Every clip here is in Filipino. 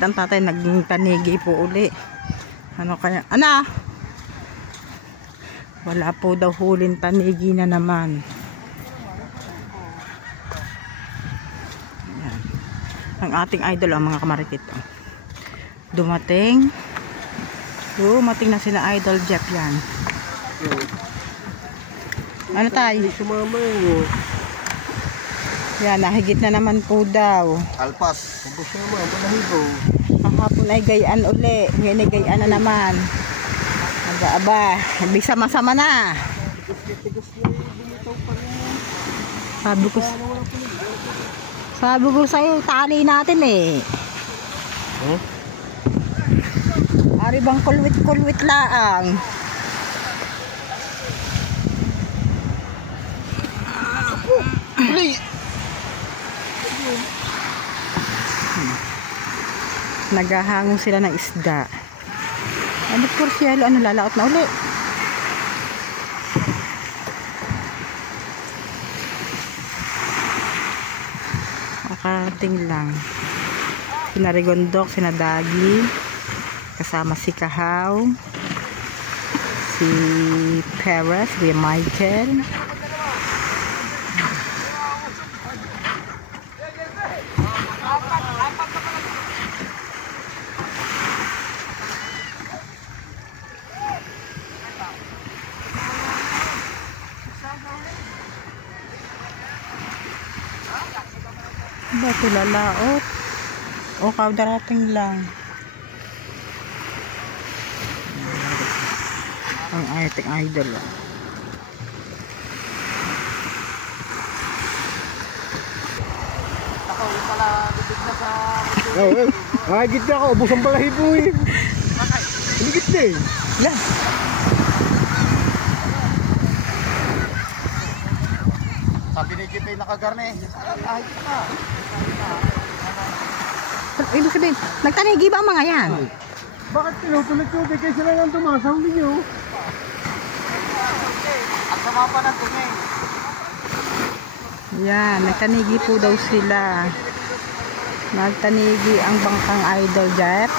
Bakit ang tatay naging tanigi po uli? Ano kaya? Ana! Wala po daw huling tanigi na naman. Ayan. Ang ating idol ang mga kamarikit. Dumating na sila Idol Jeff yan. Ano tayo? Sumama yun. Yan, nahigit na naman po daw. Alpas. Ubus naman, palahibo. Kahapon ay gayaan uli. Ngayon ay gayaan na naman. Aba, sama-sama na. Sabi ko sa'yo, tali natin eh. Huh? Ari bang kulwit laang. Naghahangon sila ng isda. Ano po siya? Ano lalaot na uli? Makarating lang. Sina Rigondok, sina Dagi, kasama si Kahaw, si Perez, si Michael. Ba't lalaot? O darating lang. Ang ating idol. Ako, yung pala bibig na sa... Hagit na ako, ubos ang balahibo eh. Hinigit na eh. Yan. Sabi ni Jip ay nakagarne. Hagit na. Ibig sabihin, nagtanigi ba ang mga yan? Bakit pinutulit-tulit kayo sila ng tumasang ninyo? Ang sama pa ng tuming. Yan, nagtanigi po daw sila. Nagtanigi ang bangkang Idol Jeff.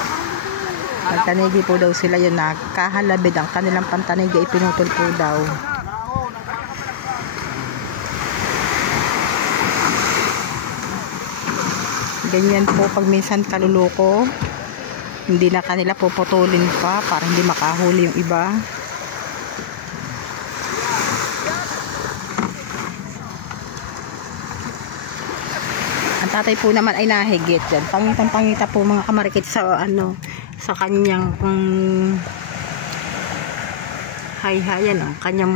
Nagtanigi po daw sila yun. Nagkahalabid ang kanilang pantanigi ay pinutol po daw. Ganyan po pag minsan kaluloko. Hindi na kanila puputulin pa para hindi makahuli yung iba. Ang tatay po naman ay nahigit yan. Pangitang-pangita po mga kamarikit sa ano, sa kanyang hay-hayan oh. Kanyang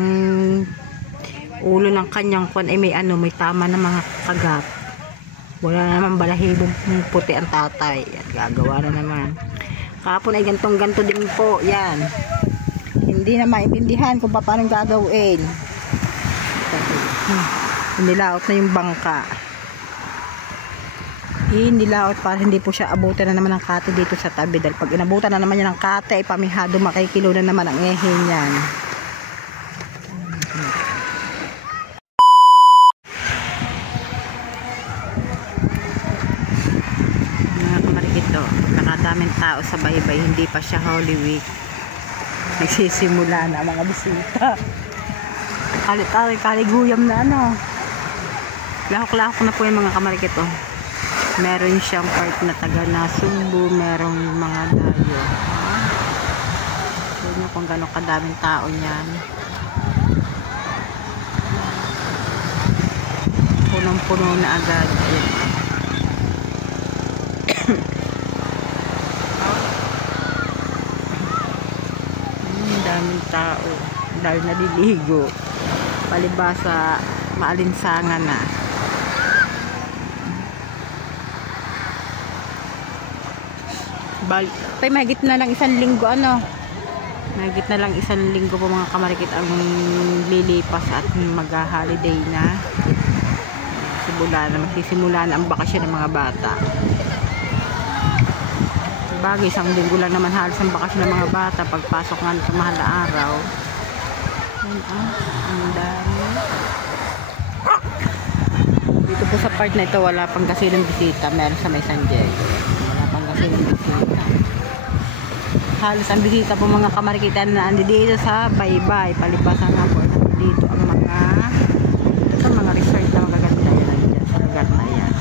ulo ng kanyang kwan ay may ano, may tama na mga kagat. Wala naman balahibong puti ang tatay. At gagawa na naman. Kahapon ay gantong-ganto din po. Yan. Hindi na maintindihan kung paano gagawin. Nilaot na yung bangka. Nilaot para hindi po siya abutan na naman ng kate dito sa tabi. Dahil pag inabutan na naman yan ng kate, ay pamihado makikilo na naman ang ehe niyan. Nakadaming tao sa baybay, hindi pa siya Holy Week. Nagsisimula na mga bisita. Kaliguyam na ano. Lahok-lahok na po yung mga kamarikit oh. Meron siyang part na taga Nasugbu, merong mga dayo. Tignan nyo kung gano'ng kadaming tao niyan. Punong-puno na agad. Daming tao dahil naliligo palibasa maalinsangan na. Tay mahigit na lang isang linggo ano, mahigit na lang isang linggo po mga kamarikit ang lilipas at mag-holiday na. Magsisimula na ang bakasyon ng mga bata. Bagay, isang linggo lang naman halos ang bakasyon ng mga bata pagpasok nga sa mahal na araw. Ang dami. Dito po sa part na ito wala pang kasi ng bisita, meron sa may San Diego. Wala pang Halos ang bisita po mga kamarikita na andi dito sa Baybay. Palipasan nga po dito ang mga resort na magaganda yan nandiyan sa lugar na yan.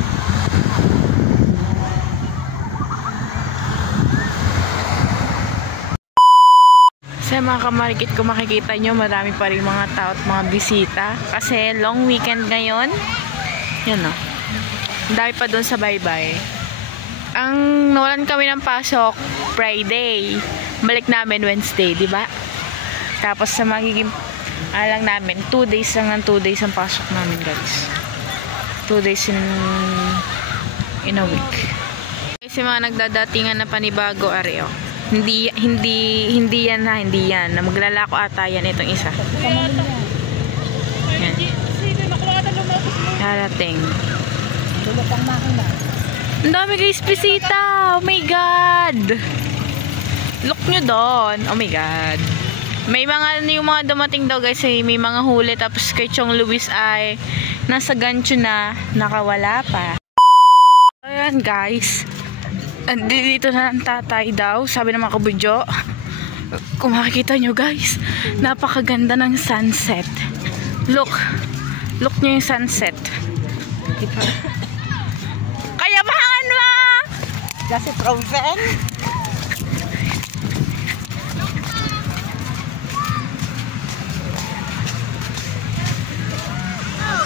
Sa mga kamarikit, kung makikita nyo, marami pa rin mga tao at mga bisita. Kasi long weekend ngayon. Yan o. Ang dami pa doon sa Baybay. Ang nawalan kami ng pasok Friday. Balik namin Wednesday, di ba? Tapos sa magiging alang namin, 2 days lang ng 2 days ang pasok namin, guys. 2 days in a week. Kasi mga nagdadatingan na panibago areo. Hindi yan. Na maglalako ata yan itong isa. Yan. Harating. Ang dami guys, bisita. Oh my God. Look nyo doon. Oh my God. May mga, yung mga dumating daw guys, may mga huli. Tapos kay Chong Luis ay nasa gancho na, nakawala pa. Ayan guys. Dito na ang tatay daw. Sabi ng mga kabudyo. Kung makikita nyo guys, napakaganda ng sunset. Look nyo yung sunset. Kayabangan mo! Kasi frozen.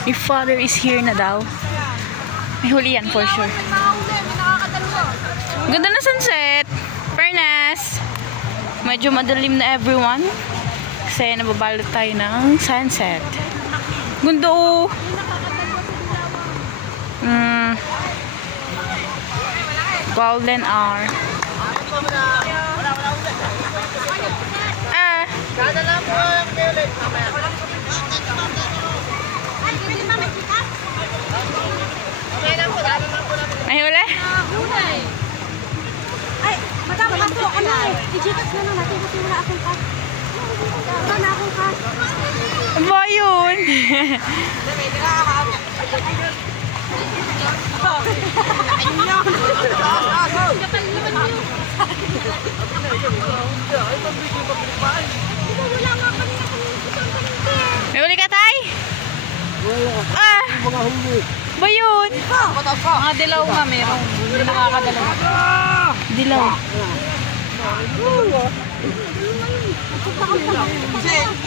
My father is here na daw. May huli yan for sure. Ganda na sunset. Fairness. Medyo madilim na everyone. Kasi nababalot tayo ng sunset. Ganda o. Golden hour. May huli? Ay, magkakaso ako na eh. I-Gcash na natin kasi wala akong cash. Wala na akong cash. Ano ba yun? May huli ka, tay? Mga huli. Ba yun? Mga dilaw nga meron. Hindi nakakadalaw. Dilaw.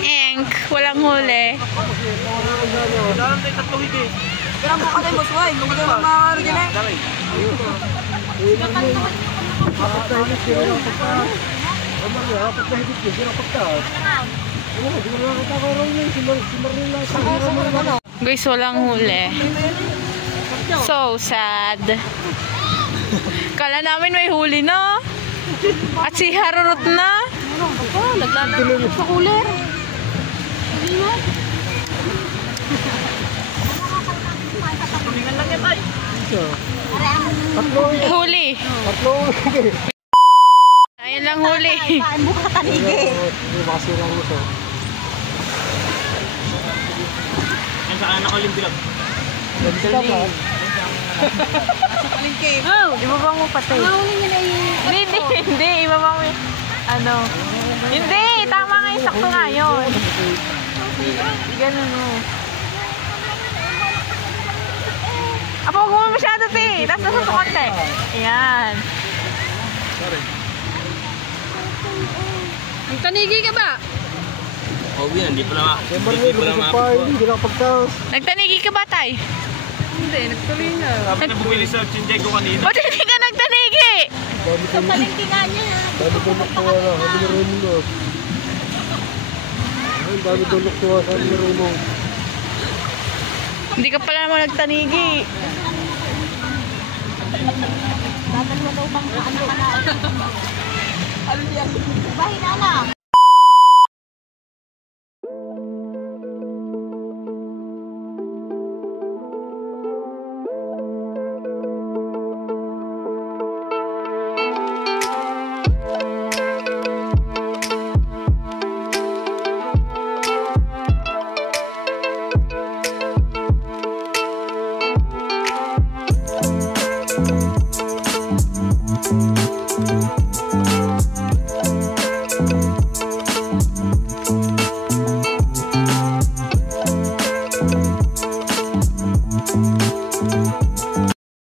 Enk, walang huli. Pero mo ka tayo mo suway. Mga dilaw mga original. Guys, walang huli. So sad. Kala namin may huli na. At si Harurot na. Naglalaro sa cooler. Huli. Ayun lang huli. Kain buka tanigi. Oh, ibabang mo patay. Hindi, ibabang mo. Ano? Hindi, tama nga yung sakto nga yun. Ganun mo. Apo, huwag mo masyado, te. Tapos nasa sa konti. Ayan. Tanigi ka ba? Oh, yan, hindi pa na Hindi na pagtaas. Nagtanigi ka ba, tay? Hindi, nagtuloy na. Sabi na bumili sa Chinjay ko kanina. Ba't hindi ka nagtanigi? Palengke nga niya. Dami tulok tuwa na. Sabi ni Raymond. Dami tulok tuwa. Sabi ni Raymond. Hindi ka pala naman nagtanigi. Dadalwa daw bang ano ka na? Ano yan? Bahin na lang.